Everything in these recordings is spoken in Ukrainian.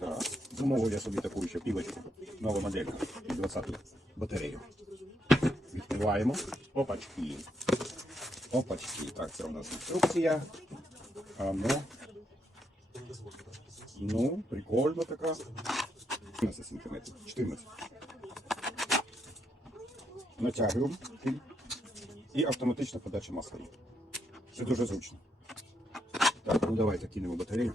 Так. Замовив я собі таку ще пілочку. Нова моделька під 20 батарею. Відкриваємо. Опачки. Опачки. Так, це у нас інструкція. А ну. Ну, прикольно така. 14 сантиметрів. 14. Натягуємо. І автоматична подача масла. Це дуже зручно. Так, ну давайте кинемо батарею.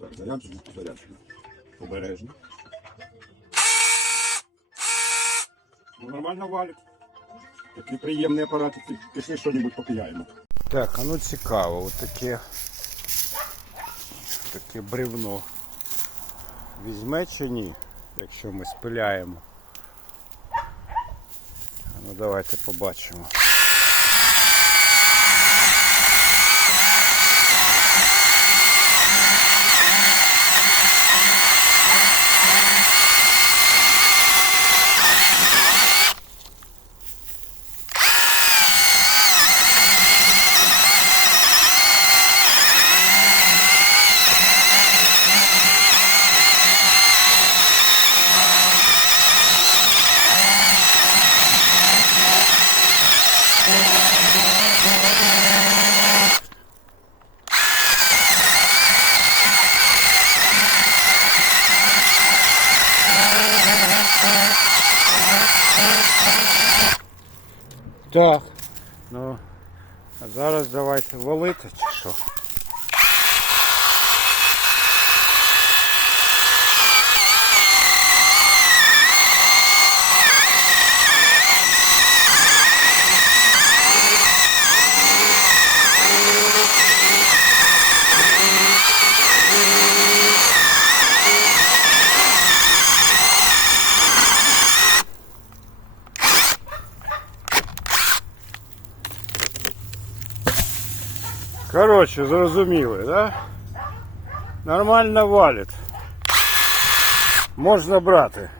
Так, заряджено, заряджено. Обережно. Ну, нормально валить. Такий приємний апарат. Пішли що-небудь попіяємо. Так, а ну цікаво, от таке, таке бревно візьме чи ні, якщо ми спиляємо. Ну давайте побачимо. Так. Ну, а зараз давайте валити чи що? Коротше, зрозуміли, да? Нормально валить. Можна брати.